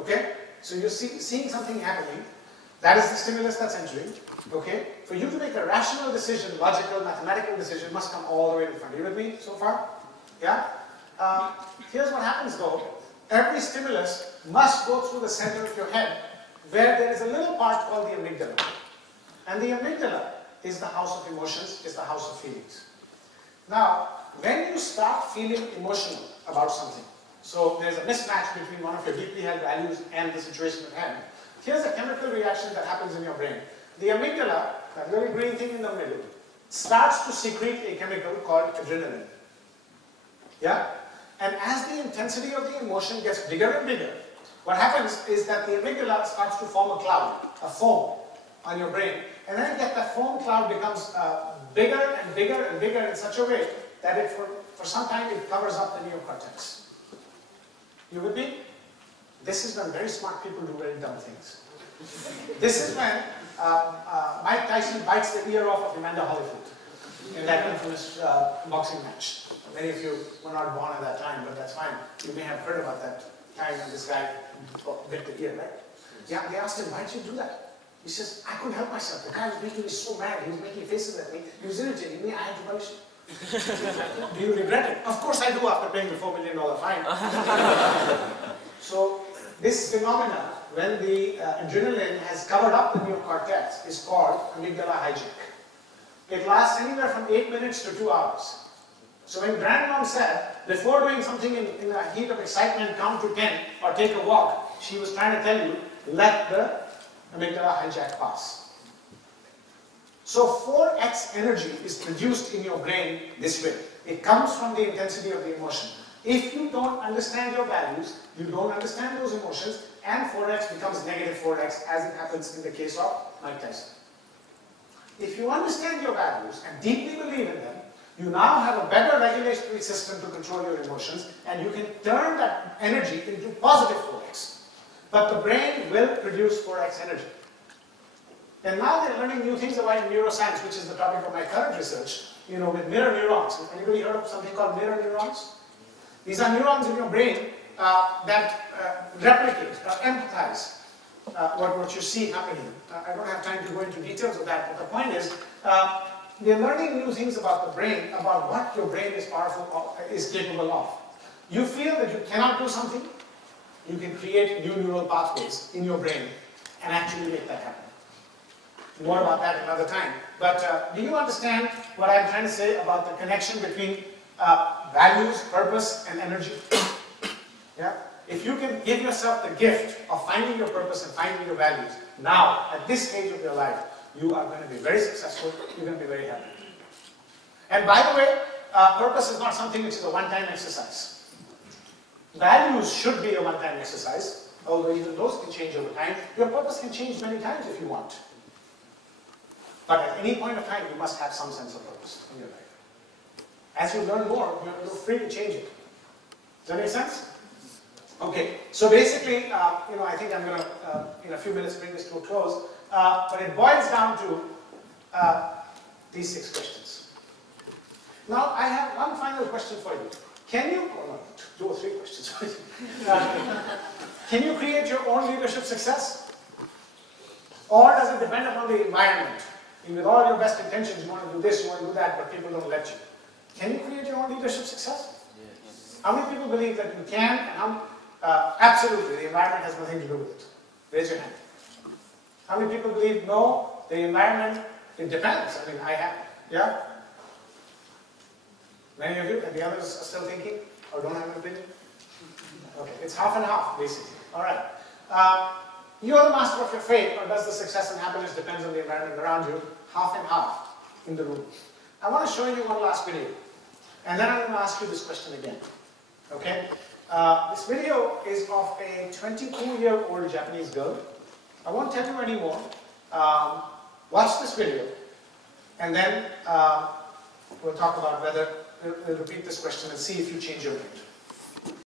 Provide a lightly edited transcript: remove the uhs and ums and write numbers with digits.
Okay? So you're seeing something happening. That is the stimulus that's entering. Okay? For you to make a rational decision, logical, mathematical decision, must come all the way in front. Are you with me so far? Yeah? Here's what happens though. Every stimulus must go through the center of your head, where there is a little part called the amygdala. And the amygdala is the house of emotions, is the house of feelings. Now, when you start feeling emotional about something, so there's a mismatch between one of your deeply held values and the situation at hand, here's a chemical reaction that happens in your brain. The amygdala, that little green thing in the middle, starts to secrete a chemical called adrenaline. Yeah? And as the intensity of the emotion gets bigger and bigger, what happens is that the amygdala starts to form a cloud, a foam on your brain, and then that foam cloud becomes bigger and bigger and bigger in such a way that it, for some time it covers up the neocortex. You with me? This is when very smart people do very dumb things. This is when Mike Tyson bites the ear off of Amanda Holyfield in that infamous boxing match. Many of you were not born at that time, but that's fine. You may have heard about that time when this guy bit the ear, right? Yeah, they asked him, why did you do that? He says, I couldn't help myself. The guy was making me so mad. He was making faces at me. He was irritating me. I had to punish him. Do you regret it? Of course I do after paying the $4 million fine. So this phenomena, when the adrenaline has covered up the neocortex, is called amygdala hijack. It lasts anywhere from 8 minutes to 2 hours. So when Grandmom said, before doing something in a heat of excitement, count to 10 or take a walk, she was trying to tell you, let the amygdala hijack pass. So 4x energy is produced in your brain this way. It comes from the intensity of the emotion. If you don't understand your values, you don't understand those emotions, and 4x becomes negative 4x, as it happens in the case of Mike Tyson. If you understand your values and deeply believe in them, you now have a better regulatory system to control your emotions, and you can turn that energy into positive 4x. But the brain will produce 4x energy. And now they're learning new things about neuroscience, which is the topic of my current research, with mirror neurons. Anybody heard of something called mirror neurons? These are neurons in your brain that replicate, empathize what you see happening. I don't have time to go into details of that, but the point is, they're learning new things about the brain, about what your brain is capable of. You feel that you cannot do something, you can create new neural pathways in your brain and actually make that happen. More about that another time. But do you understand what I'm trying to say about the connection between values, purpose, and energy? Yeah? If you can give yourself the gift of finding your purpose and finding your values, now, at this stage of your life, you are going to be very successful, you're going to be very happy. And by the way, purpose is not something which is a one-time exercise. Values should be a one-time exercise, although even those can change over time. Your purpose can change many times if you want. But at any point of time, you must have some sense of purpose in your life. As you learn more, you're free to change it. Does that make sense? Okay, so basically, I think I'm going to, in a few minutes, bring this to a close. But it boils down to these 6 questions. Now, I have one final question for you. Can you, 2 or 3 questions. Can you create your own leadership success? Or does it depend upon the environment? And with all your best intentions, you want to do this, you want to do that, but people don't let you. Can you create your own leadership success? Yes. How many people believe that you can? And absolutely, the environment has nothing to do with it. Raise your hand. How many people believe, no, the environment, it depends. I mean, I have, yeah? Many of you, and the others are still thinking, or don't have an opinion? Okay, it's half and half, basically. All right. You're the master of your fate, or does the success and happiness depend on the environment around you? Half and half in the room. I want to show you one last video. And then I'm going to ask you this question again. Okay? This video is of a 22-year-old Japanese girl. I won't tell you anymore. Watch this video. And then we'll talk about whether we'll repeat this question and see if you change your mind.